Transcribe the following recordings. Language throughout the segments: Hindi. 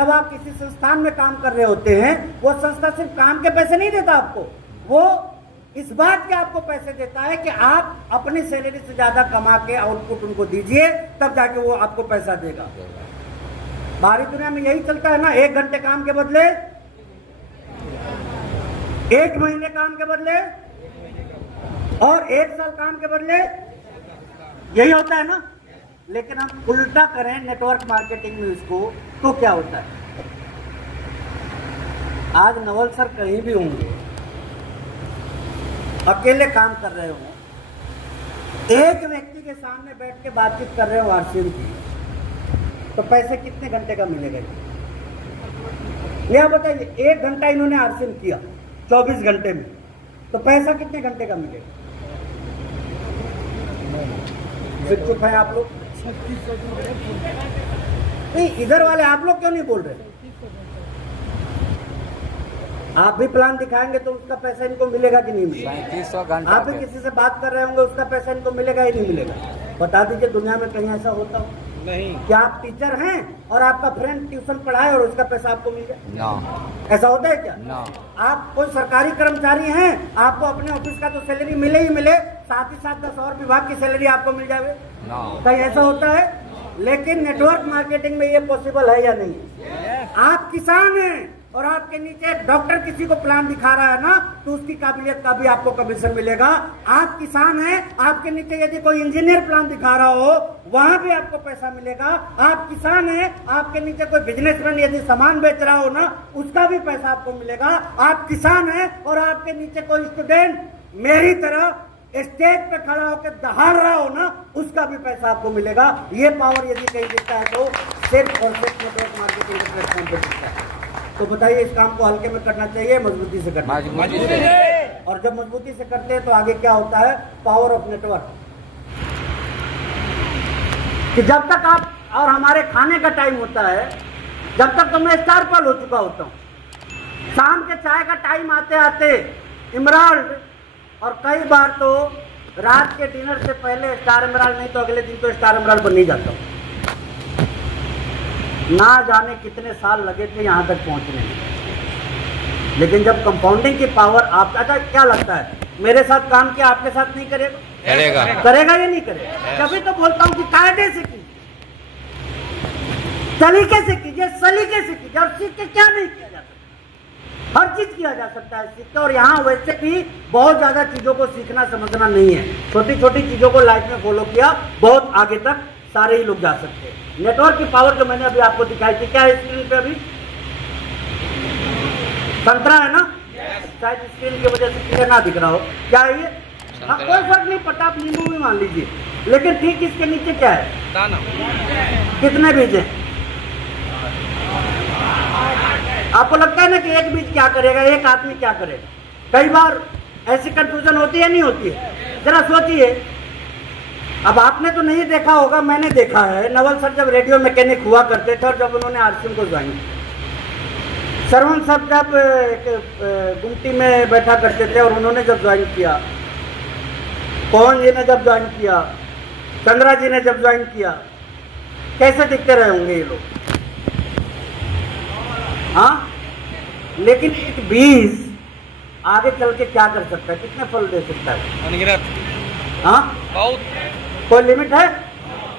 जब आप किसी संस्थान में काम कर रहे होते हैं, वो संस्था सिर्फ काम के पैसे नहीं देता आपको, वो इस बात के आपको पैसे देता है कि आप अपनी सैलरी से ज्यादा कमा के आउटपुट उनको दीजिए, तब जाके वो आपको पैसा देगा। बाहरी दुनिया में यही चलता है ना, 1 घंटे काम के बदले 1 महीने काम के बदले और 1 साल काम के बदले, यही होता है ना। लेकिन हम उल्टा करें नेटवर्क मार्केटिंग में इसको, तो क्या होता है? आज नवल सर कहीं भी होंगे, अकेले काम कर रहे हो, एक व्यक्ति के सामने बैठ के बातचीत कर रहे हो आरसीएम की, तो पैसे कितने घंटे का मिलेगा? यह बताइए, 1 घंटा इन्होंने आरसीएम किया 24 घंटे में, तो पैसा कितने घंटे का मिलेगा? फिर चुप है आप लोग? नहीं, इधर वाले आप लोग क्यों नहीं बोल रहे? आप भी प्लान दिखाएंगे तो उसका पैसा इनको मिलेगा कि नहीं मिलेगा? आप भी किसी से बात कर रहे होंगे, उसका पैसा इनको मिलेगा ही नहीं मिलेगा? बता दीजिए, दुनिया में कहीं ऐसा होता हो? नहीं। क्या आप टीचर हैं और आपका फ्रेंड ट्यूशन पढ़ाए और उसका पैसा आपको मिल जाए? no. ऐसा होता है क्या? no. आप कोई सरकारी कर्मचारी हैं, आपको अपने ऑफिस का तो सैलरी मिले ही मिले, साथ ही साथ 10 और विभाग की सैलरी आपको मिल जाए? no. कहीं ऐसा होता है? लेकिन नेटवर्क मार्केटिंग में ये पॉसिबल है या नहीं? आप किसान हैं और आपके नीचे डॉक्टर किसी को प्लान दिखा रहा है ना, तो उसकी काबिलियत का भी आपको कमीशन मिलेगा। आप किसान हैं, आपके नीचे यदि कोई इंजीनियर प्लान दिखा रहा हो, वहां भी आपको पैसा मिलेगा। आप किसान हैं, आपके नीचे कोई बिजनेसमैन यदि सामान बेच रहा हो ना, उसका भी पैसा आपको मिलेगा। आप किसान हैं और आपके नीचे कोई स्टूडेंट मेरी तरह स्टेज पे खड़ा होकर दहाड़ रहा हो ना, उसका भी पैसा आपको मिलेगा। ये पावर यदि कहीं दिखता है तो सिर्फ और सिर्फ नेटवर्क मार्केटिंग के प्लेटफॉर्म पे दिखता है। तो बताइए, इस काम को हल्के में करना चाहिए, मजबूती से करना चाहिए? और जब मजबूती से करते हैं तो आगे क्या होता है? Power of network. कि जब तक आप और हमारे खाने का टाइम होता है, जब तक तो मैं स्टार पल हो चुका होता हूँ, शाम के चाय का टाइम आते आते इमराल्ड, और कई बार तो रात के डिनर से पहले स्टार इमराल्ड नहीं तो अगले दिन तो स्टार इमराल्ड बन ही जाता हूँ। ना जाने कितने साल लगे थे यहाँ तक पहुँचने में। लेकिन जब कंपाउंडिंग की पावर आप, अच्छा क्या लगता है मेरे साथ काम किया आपके साथ नहीं करेगा? करेगा या नहीं करेगा? कभी तो बोलता हूँ कि कायदे से कीजिए, तरीके से कीजिए, सलीके से कीजिए। और सीख के क्या नहीं किया जा सकता? हर चीज किया जा सकता है सीख के। और यहाँ वैसे भी बहुत ज्यादा चीजों को सीखना समझना नहीं है, छोटी छोटी चीजों को लाइफ में फॉलो किया, बहुत आगे तक सारे ही लोग जा सकते हैं। नेटवर्क की पावर जो मैंने अभी आपको दिखाई थी, क्या है स्क्रीन पे? अभी संतरा है ना? शायद स्क्रीन की वजह से क्लियर ना दिख रहा हो। क्या है ये? हाँ, कोई फर्क नहीं पड़ता, आप नींबू भी मान लीजिए। लेकिन ठीक इसके नीचे क्या है? दाना। कितने बीज हैं? आपको लगता है ना कि एक बीज क्या करेगा, एक आदमी क्या करेगा? कई बार ऐसी कंफ्यूजन होती है, नहीं होती है? जरा सोचिए। अब आपने तो नहीं देखा होगा, मैंने देखा है। नवल सर जब रेडियो मैकेनिक हुआ करते थे और जब उन्होंने आरसीएम को ज्वाइन किया, सरवण सर जब गुमटी में बैठा करते थे और उन्होंने जब ज्वाइन किया, पवन जी ने जब ज्वाइन किया, चंद्रा जी ने जब ज्वाइन किया, कैसे दिखते रहे होंगे ये लोग? हाँ, लेकिन एक बीज आगे चल के क्या कर सकता है, कितने फल दे सकता है? हाँ, बहुत कोई लिमिट है?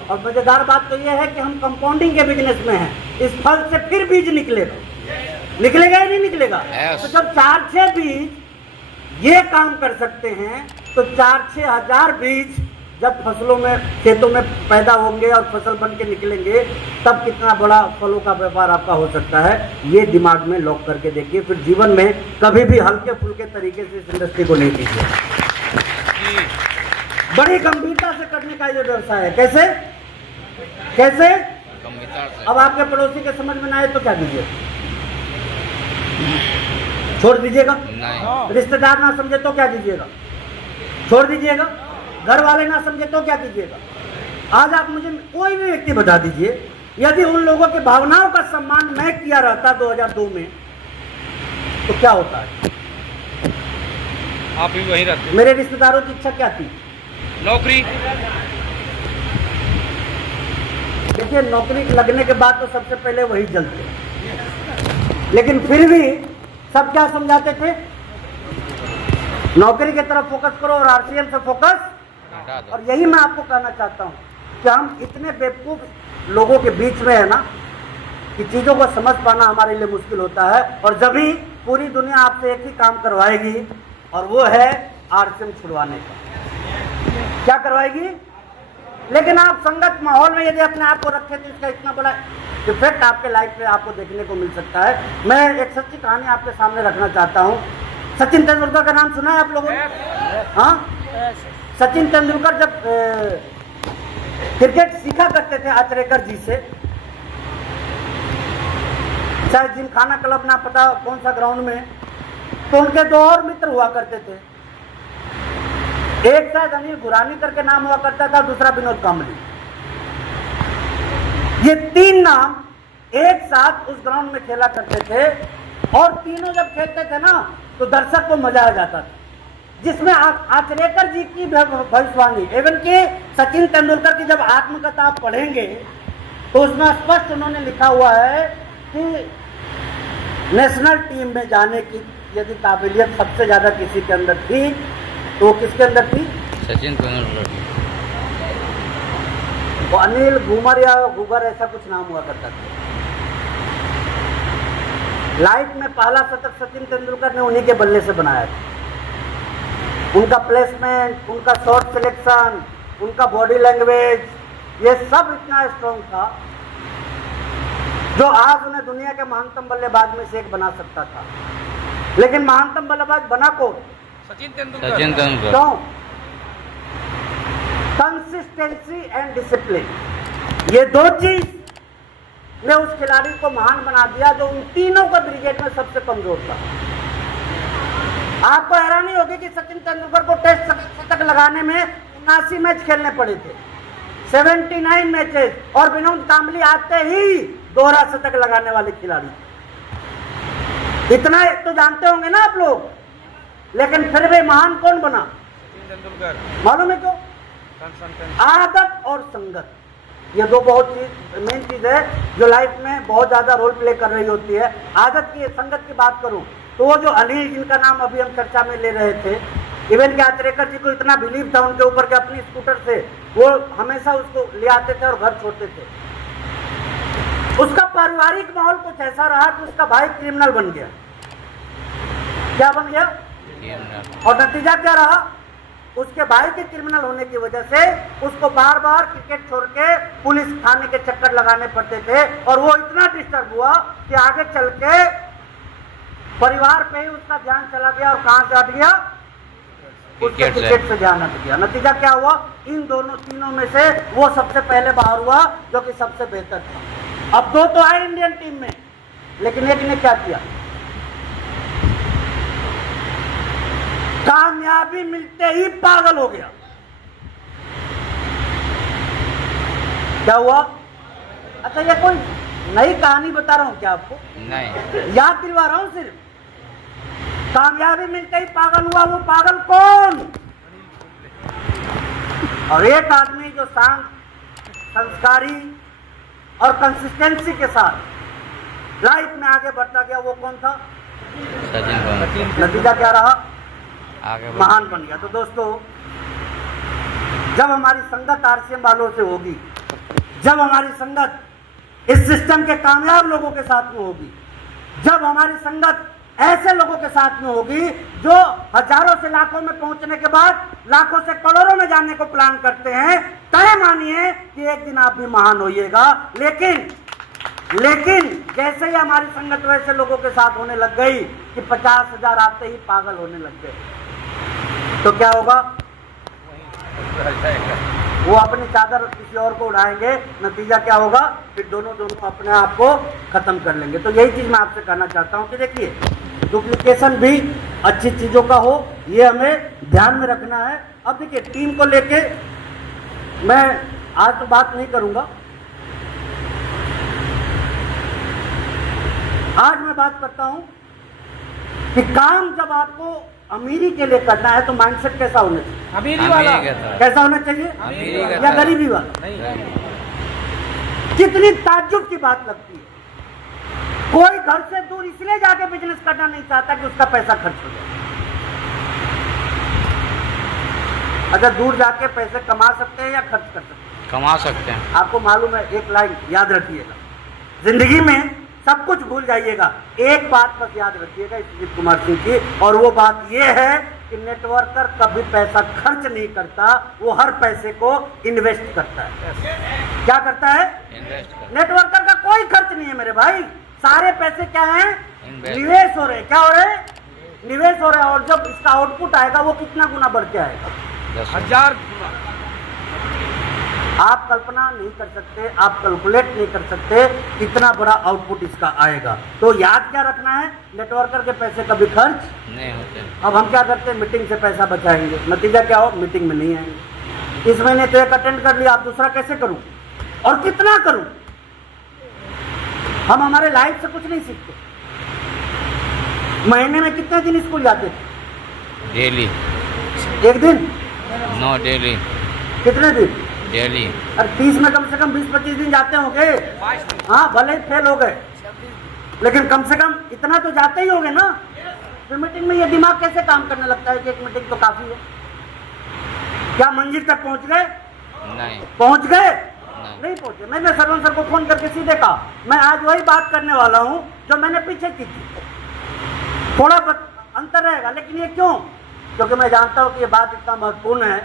और मजेदार बात तो यह है कि हम कंपाउंडिंग के बिजनेस में हैं। इस फल से फिर बीज निकलेगा, निकलेगा या नहीं निकलेगा? तो जब 4-6 बीज ये काम कर सकते हैं, तो 4-6 हजार बीज जब फसलों में, खेतों में पैदा होंगे और फसल बन के निकलेंगे, तब कितना बड़ा फलों का व्यापार आपका हो सकता है। ये दिमाग में लॉक करके देखिए, फिर जीवन में कभी भी हल्के फुल्के तरीके से इस इंडस्ट्री को नहीं कीजिए। बड़ी गंभीरता से करने का ये व्यवसाय है। कैसे कैसे? अब आपके पड़ोसी के समझ में ना आए तो क्या कीजिए? छोड़ दीजिएगा? रिश्तेदार ना समझे तो क्या कीजिएगा? छोड़ दीजिएगा? घर वाले ना समझे तो क्या कीजिएगा? आज आप मुझे कोई भी व्यक्ति बता दीजिए, यदि उन लोगों की भावनाओं का सम्मान मैं किया रहता 2002 में, तो क्या होता है? आप भी वहीं रहते। मेरे रिश्तेदारों की इच्छा क्या थी? नौकरी। देखिए, नौकरी लगने के बाद तो सबसे पहले वही जलते हैं। लेकिन फिर भी सब क्या समझाते थे, नौकरी की तरफ फोकस करो और आरसीएम से फोकस। और यही मैं आपको कहना चाहता हूं कि हम इतने बेवकूफ लोगों के बीच में है ना कि चीजों को समझ पाना हमारे लिए मुश्किल होता है। और जब भी पूरी दुनिया आपसे एक ही काम करवाएगी और वो है आरसीएम छुड़वाने का। क्या करवाएगी? लेकिन आप संगत माहौल में यदि अपने आप को रखें तो इसका इतना बड़ा इफेक्ट आपके लाइफ पे आपको देखने को मिल सकता है। मैं एक सच्ची कहानी आपके सामने रखना चाहता हूँ। सचिन तेंदुलकर का नाम सुना है आप लोगों ने? हाँ, सचिन तेंदुलकर जब क्रिकेट सीखा करते थे आचरेकर जी से, शायद जिमखाना क्लब ना पता कौन सा ग्राउंड में, तो उनके दो और मित्र हुआ करते थे। एक शायद अनिल गुरानी करके नाम हुआ करता था, दूसरा विनोद कांबली। ये तीन नाम एक साथ उस ग्राउंड में खेला करते थे और तीनों जब खेलते थे ना तो दर्शक को मजा आ जाता था, जिसमें आचरेकर जी की भविष्यवाणी, एवं कि सचिन तेंदुलकर की जब आत्मकथा आप पढ़ेंगे तो उसमें स्पष्ट उन्होंने लिखा हुआ है कि नेशनल टीम में जाने की यदि काबिलियत सबसे ज्यादा किसी के अंदर थी तो वो किसके अंदर थी? सचिन तेंदुलकर। वो अनिल घूमर या गुगर ऐसा कुछ नाम हुआ करता था। लाइफ में पहला शतक सचिन तेंदुलकर ने उन्हीं के बल्ले से बनाया था। उनका प्लेसमेंट, उनका शॉट सिलेक्शन, उनका बॉडी लैंग्वेज, ये सब इतना स्ट्रॉन्ग था जो आज उन्हें दुनिया के महानतम बल्लेबाज में से एक बना सकता था। लेकिन महानतम बल्लेबाज बना कौन? सचिन तेंदुलकर। क्यों? कंसिस्टेंसी एंड डिसिप्लिन, ये दो चीज ने उस खिलाड़ी को महान बना दिया जो उन तीनों का ब्रिगेड में सबसे कमजोर था। आपको हैरानी होगी कि सचिन तेंदुलकर को टेस्ट शतक लगाने में 79 मैच खेलने पड़े थे, 79 मैचेस, और विनोद कांबली आते ही दोहरा शतक लगाने वाले खिलाड़ी। इतना तो जानते होंगे ना आप लोग, लेकिन फिर भी महान कौन बना? तेंदुलकर। मालूम है क्यों? आदत और संगत, ये दो बहुत मेन चीज है जो लाइफ में बहुत ज्यादा रोल प्ले कर रही होती है। आदत की, संगत की बात करूं तो वो जो अली जिनका नाम अभी हम चर्चा में ले रहे थे, इवन के आचरेकर जी को इतना बिलीव था उनके ऊपर कि अपनी स्कूटर से वो हमेशा उसको ले आते थे और घर छोड़ते थे। उसका पारिवारिक माहौल कुछ ऐसा रहा कि उसका भाई क्रिमिनल बन गया। क्या बन गया? और नतीजा क्या रहा? उसके भाई के क्रिमिनल होने की वजह से उसको बार बार क्रिकेट छोड़ के पुलिस थाने के चक्कर लगाने पड़ते थे, और वो इतना डिस्टर्ब हुआ कि आगे चल के परिवार पे ही उसका ध्यान चला गया। और कहां से हट गया? क्रिकेट से ध्यान हट गया। नतीजा क्या हुआ? इन दोनों तीनों में से वो सबसे पहले बाहर हुआ जो कि सबसे बेहतर था। अब दो तो आए इंडियन टीम में, लेकिन एक ने क्या किया? कामयाबी मिलते ही पागल हो गया। क्या हुआ? अच्छा, ये कोई नई कहानी बता रहा हूं क्या आपको? नहीं, याद दिलवा रहा हूं सिर्फ। कामयाबी मिलते ही पागल हुआ। वो पागल कौन? और एक आदमी जो शांत, संस्कारी और कंसिस्टेंसी के साथ लाइफ में आगे बढ़ता गया, वो कौन था? सचिन। नतीजा क्या रहा? आगे महान बन गया। तो दोस्तों, जब हमारी संगत आरसीएम वालों से होगी, जब हमारी संगत इस सिस्टम के कामयाब लोगों के साथ में होगी, जब हमारी संगत ऐसे लोगों के साथ में होगी जो हजारों से लाखों में पहुंचने के बाद लाखों से करोड़ों में जाने को प्लान करते हैं, तय मानिए कि एक दिन आप भी महान होइएगा। लेकिन जैसे ही हमारी संगत वैसे लोगों के साथ होने लग गई कि 50,000 आते ही पागल होने लग गए, तो क्या होगा? वो अपनी चादर किसी और को उड़ाएंगे। नतीजा क्या होगा? फिर दोनों अपने आप को खत्म कर लेंगे। तो यही चीज मैं आपसे कहना चाहता हूं कि देखिए, डुप्लीकेशन भी अच्छी चीजों का हो, ये हमें ध्यान में रखना है। अब देखिए, टीम को लेके मैं आज तो बात नहीं करूंगा। आज मैं बात करता हूं कि काम जब आपको अमीरी के लिए करना है तो माइंडसेट कैसा होना चाहिए? अमीरी वाला। कैसा होना चाहिए? या गरीबी वाला? कितनी ताज्जुब की बात लगती है कोई घर से दूर इसलिए जाके बिजनेस करना नहीं चाहता कि उसका पैसा खर्च हो जाए। अगर दूर जाके पैसे कमा सकते हैं या खर्च कर सकते हैं? कमा सकते हैं। आपको मालूम है, एक लाइन याद रखिएगा, जिंदगी में सब कुछ भूल जाइएगा, एक बात बस याद रखिएगा इस सुजीत कुमार सिंह की, और वो बात ये है कि नेटवर्कर कभी पैसा खर्च नहीं करता, वो हर पैसे को इन्वेस्ट करता है। क्या करता है? इन्वेस्ट कर। नेटवर्कर का कोई खर्च नहीं है मेरे भाई, सारे पैसे क्या हैं? इन्वेस्ट। निवेश हो रहे हैं। क्या हो रहे हैं? निवेश हो रहे हैं। और जब इसका आउटपुट आएगा वो कितना गुना बढ़ के आएगा? 10,000 आप कल्पना नहीं कर सकते, आप कैलकुलेट नहीं कर सकते कितना बड़ा आउटपुट इसका आएगा। तो याद क्या रखना है, नेटवर्कर के पैसे कभी खर्च नहीं होते। अब हम क्या करते हैं, मीटिंग से पैसा बचाएंगे, नतीजा क्या हो, मीटिंग में नहीं आएंगे। इस महीने तो एक अटेंड कर लिया, आप दूसरा कैसे करूं और कितना करूं? हम हमारे लाइफ से कुछ नहीं सीखते। महीने में कितने दिन स्कूल जाते थे? डेली। एक दिन? No, daily. कितने दिन? डेली। और 30 में कम से कम 20-25 दिन जाते होंगे। हाँ, भले ही फेल हो गए, लेकिन कम से कम इतना तो जाते ही होंगे ना। फिर मीटिंग में ये दिमाग कैसे काम करने लगता है कि एक मीटिंग तो काफी है? क्या मंजिल तक पहुंच गए? नहीं। पहुंच गए? नहीं पहुंचे। मैंने सरवन सर को फोन करके सीधे कहा, मैं आज वही बात करने वाला हूं जो मैंने पीछे की थी, थोड़ा अंतर रहेगा, लेकिन ये क्यों? क्योंकि मैं जानता हूं कि ये बात इतना महत्वपूर्ण है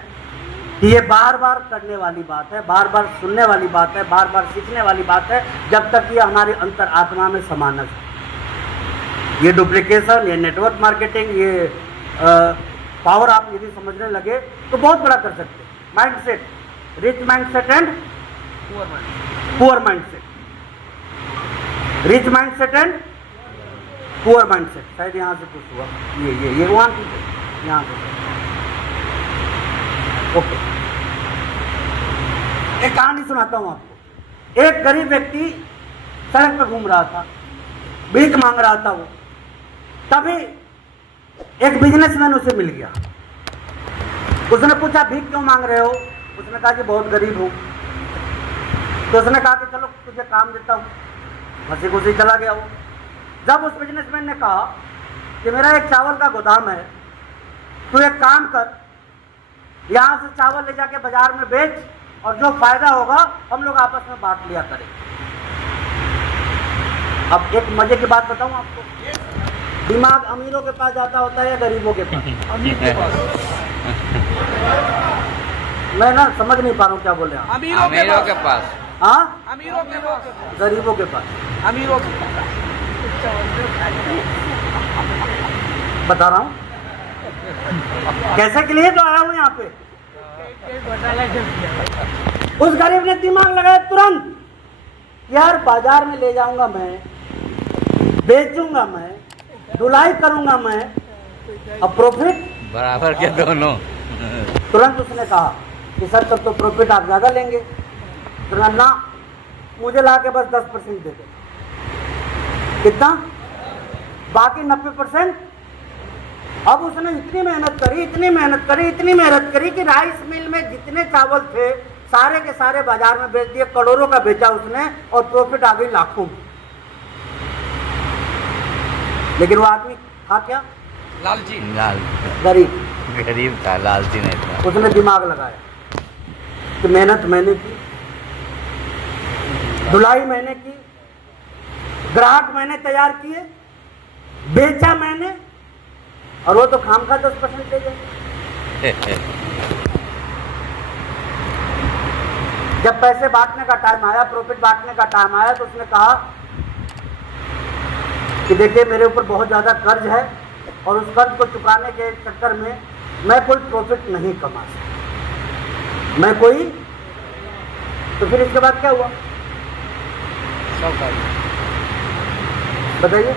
कि ये बार बार करने वाली बात है, बार बार सुनने वाली बात है, बार बार सीखने वाली बात है, जब तक ये हमारी अंतर आत्मा में समान है। ये डुप्लीकेशन, ये नेटवर्क मार्केटिंग, ये पावर आप यदि समझने लगे तो बहुत बड़ा कर सकते हैं। Mindset, rich mindset and poor mindset, rich mindset and poor mindset. शायद यहाँ से कुछ हुआ, ये वहाँ की, यहाँ से। ओके, एक कहानी सुनाता हूँ आपको। एक गरीब व्यक्ति सड़क पर घूम रहा था, भीख मांग रहा था वो। तभी एक बिजनेसमैन उसे मिल गया। उसने पूछा, भीख क्यों मांग रहे हो? उसने कहा कि बहुत गरीब हूँ। तो उसने कहा कि चलो तुझे काम देता हूँ। हंसी खुशी चला गया वो। जब उस बिजनेसमैन ने कहा कि मेरा एक चावल का गोदाम है, तू एक काम कर, यहाँ से चावल ले जाके बाजार में बेच, और जो फायदा होगा हम लोग आपस में बांट लिया करें। अब एक मजे की बात बताऊं आपको, दिमाग अमीरों के पास जाता होता है या गरीबों के पास? मैं ना समझ नहीं पा रहा हूँ क्या बोल रहे हैं। अमीरों के पास। हाँ, अमीरों के पास, गरीबों के पास। अमीरों के पास। बता रहा हूँ कैसे के लिए तो आया हूँ यहाँ पे। उस गरीब ने दिमाग लगाया तुरंत, यार बाजार में ले जाऊंगा मैं, बेचूंगा मैं, धुलाई करूंगा मैं, अब प्रॉफिट बराबर के दोनों। तुरंत उसने कहा कि सर तब तो प्रॉफिट आप ज्यादा लेंगे। तो ना, मुझे ला के बस 10% दे दे। कितना? बाकी 90%। अब उसने इतनी मेहनत करी, इतनी मेहनत करी, इतनी मेहनत करी कि राइस मिल में जितने चावल थे सारे के सारे बाजार में बेच दिए, करोड़ों का बेचा उसने, और प्रॉफिट आ गई लाखों में। लेकिन वो आदमी था क्या? लालची। गरीब था, लालची नहीं था। उसने दिमाग लगाया कि मेहनत मैंने की, धुलाई मैंने की, ग्राहक मैंने तैयार किए, बेचा मैंने, और वो तो खामखा 10% दे गए। जब पैसे बांटने का टाइम आया, प्रॉफिट बांटने का टाइम आया, तो उसने कहा कि देखिए मेरे ऊपर बहुत ज़्यादा कर्ज है, और उस कर्ज को चुकाने के चक्कर में मैं कोई प्रॉफिट नहीं कमा सकता, मैं कोई। तो फिर इसके बाद क्या हुआ बताइए?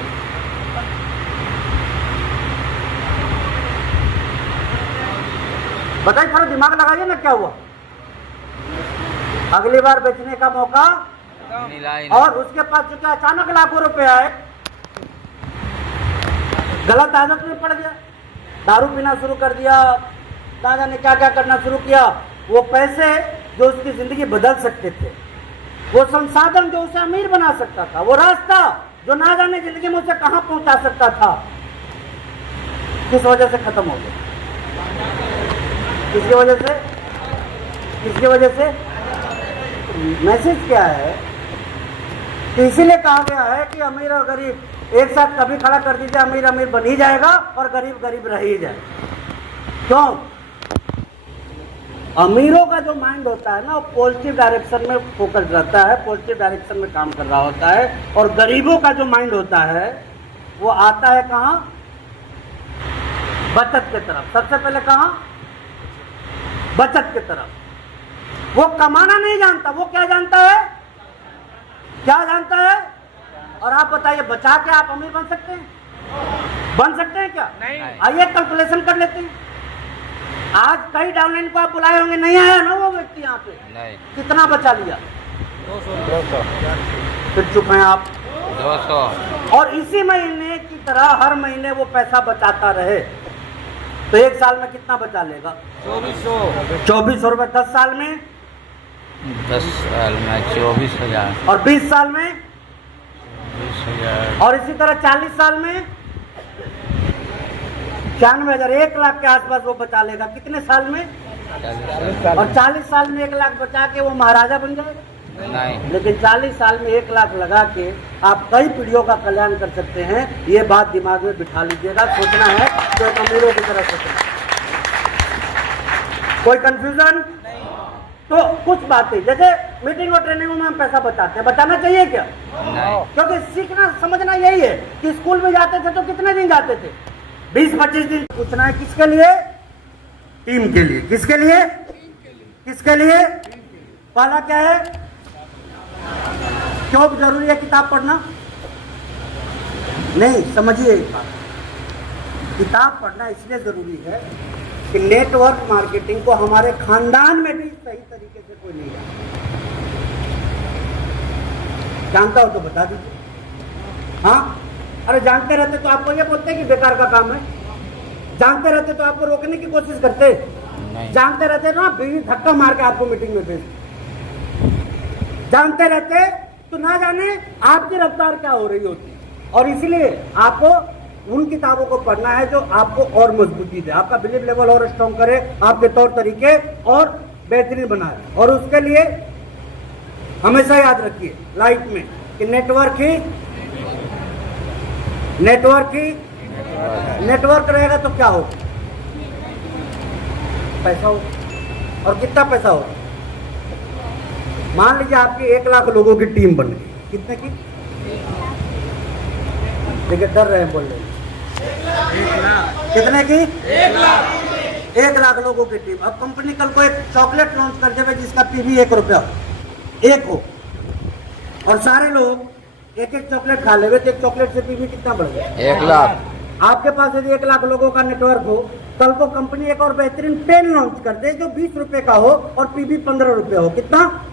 बताइए, थोड़ा दिमाग लगाइए ना, क्या हुआ? अगली बार बेचने का मौका मिला ही और उसके पास जो क्या अचानक लाखों रुपए आए, गलत आदत में पड़ गया, दारू पीना शुरू कर दिया, ना जाने क्या क्या करना शुरू किया। वो पैसे जो उसकी जिंदगी बदल सकते थे, वो संसाधन जो उसे अमीर बना सकता था, वो रास्ता जो ना जाने जिंदगी में उसे कहां पहुंचा सकता था, किस वजह से खत्म हो गया? किसकी वजह से? किसकी वजह से? मैसेज क्या है कि इसीलिए कहा गया है कि अमीर और गरीब एक साथ कभी खड़ा कर दीजिए, अमीर अमीर बन ही जाएगा और गरीब गरीब रह ही जाएगा। क्यों? अमीरों का जो माइंड होता है ना, वो पॉजिटिव डायरेक्शन में फोकस रहता है, पॉजिटिव डायरेक्शन में काम कर रहा होता है, और गरीबों का जो माइंड होता है वो आता है कहाँ? बचत की तरफ। सबसे पहले कहाँ? बचत की तरफ। वो कमाना नहीं जानता, वो क्या जानता है? क्या जानता है? और आप बताइए, बचा के आप अमीर बन सकते हैं? बन सकते हैं क्या? नहीं। आइए कैलकुलेशन कर लेते हैं। आज कई डाउनलाइन को आप बुलाए होंगे, नहीं आया ना वो व्यक्ति यहाँ पे, नहीं। कितना बचा लिया? 200। फिर चुप हैं आप। 200। और इसी महीने की तरह हर महीने वो पैसा बचाता रहे तो एक साल में कितना बचा लेगा? 2400। 2400 रुपए। 10 साल में? 10 साल में 24,000। और 20 साल में? 20,000। और इसी तरह 40 साल में 96,000, 1 लाख के आसपास वो बचा लेगा। कितने साल में? 40 साल। और 40 साल में 1 लाख बचा के वो महाराजा बन जाएगा? नहीं। लेकिन 40 साल में 1 लाख लगा के आप कई पीढ़ियों का कल्याण कर सकते हैं। ये बात दिमाग में बिठा लीजिएगा। सोचना है तो एक अमीरों की तरह सोचना। कोई कंफ्यूजन? तो कुछ बातें जैसे मीटिंग और ट्रेनिंग में हम पैसा बचाते हैं, बचाना चाहिए क्या? नहीं। क्योंकि सीखना समझना यही है कि स्कूल में जाते थे तो कितने दिन जाते थे? 20-25 दिन। पूछना है किसके लिए? टीम के लिए। किसके लिए? किसके लिए? पहला क्या है? क्यों जरूरी है किताब पढ़ना? नहीं, समझिए, किताब पढ़ना इसलिए जरूरी है कि नेटवर्क मार्केटिंग को हमारे खानदान में भी सही तरीके से कोई नहीं जानता हो तो बता दीजिए। हाँ, अरे जानते रहते तो आपको ये बोलते कि बेकार का काम है? जानते रहते तो आपको रोकने की कोशिश करते? नहीं। जानते रहते ना बीवी धक्का मार के आपको मीटिंग में भेज। जानते रहते तो ना जाने आपकी रफ्तार क्या हो रही होती। और इसीलिए आपको उन किताबों को पढ़ना है जो आपको और मजबूती दे, आपका बिलीव लेवल और स्ट्रॉन्ग करे, आपके तौर तरीके और बेहतरीन बनाए। और उसके लिए हमेशा याद रखिए लाइफ में कि नेटवर्क रहेगा तो क्या होगा? पैसा हो। और कितना पैसा हो? मान लीजिए आपकी 1 लाख लोगों की टीम बन गई। कितने की? देखिए डर रहे हैं बोलने। कितने की? 1 लाख। 1 लाख लोगों की टीम। अब कंपनी कल को एक चॉकलेट लॉन्च कर देवे जिसका पीवी 1 रुपया एक हो, और सारे लोग एक चॉकलेट खा लेवे तो एक चॉकलेट से पीवी कितना बढ़ गया? 1 लाख। आपके पास यदि 1 लाख लोगों का नेटवर्क हो, कल को कंपनी एक और बेहतरीन पेन लॉन्च कर दे जो 20 रुपए का हो और पीवी 15 रुपए हो। कितना?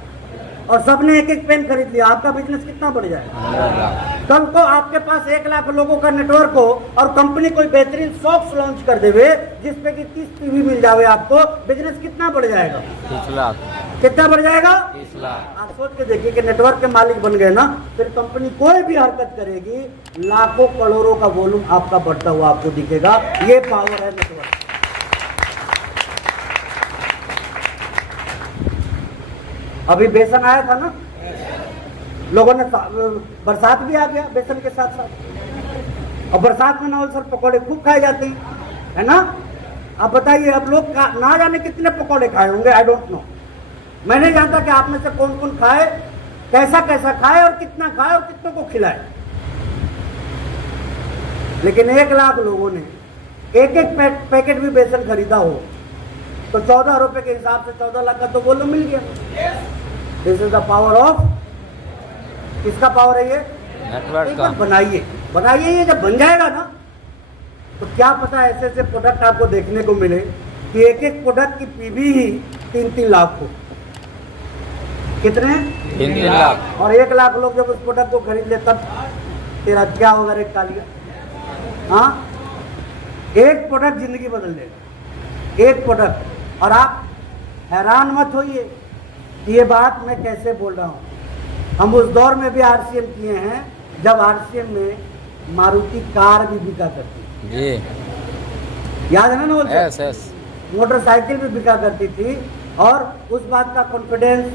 और सबने एक पेन खरीद लिया, आपका बिजनेस कितना बढ़ जाएगा? कल को आपके पास 1 लाख लोगों का नेटवर्क हो और कंपनी कोई बेहतरीन सॉफ्ट लॉन्च कर देवे जिसपे कि 30 पीवी मिल जावे आपको, बिजनेस कितना बढ़ जाएगा? 30 लाख। कितना बढ़ जाएगा? 30 लाख। आप सोच के देखिए कि नेटवर्क के मालिक बन गए ना, फिर कंपनी कोई भी हरकत करेगी, लाखों करोड़ों का वॉल्यूम आपका बढ़ता हुआ आपको दिखेगा। ये पावर है नेटवर्क। अभी बेसन आया था ना, लोगों ने बरसात भी आ गया बेसन के साथ साथ, और बरसात में नावल सर पकौड़े खूब खाए जाते हैं, है ना? अब बताइए, अब लोग ना जाने कितने पकौड़े खाए होंगे, आई डोंट नो। मैं नहीं जानता कि आप में से कौन कौन खाए, कैसा कैसा खाए और कितना खाए और कितनों को खिलाए। लेकिन 1 लाख लोगों ने एक एक पैकेट भी बेसन खरीदा हो तो 14 रुपए के हिसाब से 14 लाख का तो वॉल्यूम मिल गया। This is the power of, किसका पावर है ये? नेटवर्क का। बनाइए। ये जब बन जाएगा ना तो क्या पता ऐसे ऐसे प्रोडक्ट आपको देखने को मिले कि एक एक प्रोडक्ट की पीवी ही 3-3 लाख हो। कितने? 3-3 लाख। और 1 लाख लोग जब उस प्रोडक्ट को खरीद ले तब तेरा क्या होगा रे कालिया? हाँ, एक प्रोडक्ट जिंदगी बदल देगा, एक प्रोडक्ट। और आप हैरान मत होइए कि ये बात मैं कैसे बोल रहा हूँ। हम उस दौर में भी आरसीएम किए हैं जब आरसीएम में मारुति कार भी बिका करती थी, जी याद है ना वो? यस यस मोटरसाइकिल भी बिका करती थी। और उस बात का कॉन्फिडेंस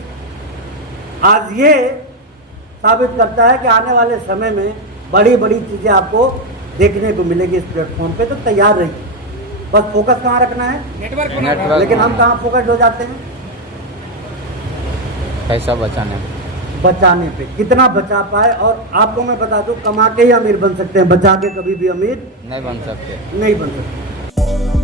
आज ये साबित करता है कि आने वाले समय में बड़ी बड़ी चीजें आपको देखने को मिलेगी इस प्लेटफॉर्म पे। तो तैयार रहिए, बस फोकस कहाँ रखना है? नेटवर्क लेकिन हम कहाँ फोकस हो जाते हैं? पैसा बचाने में। बचाने पे, कितना बचा पाए। और आपको मैं बता दूं, कमा के ही अमीर बन सकते हैं, बचा के कभी भी अमीर नहीं बन सकते। नहीं बन सकते।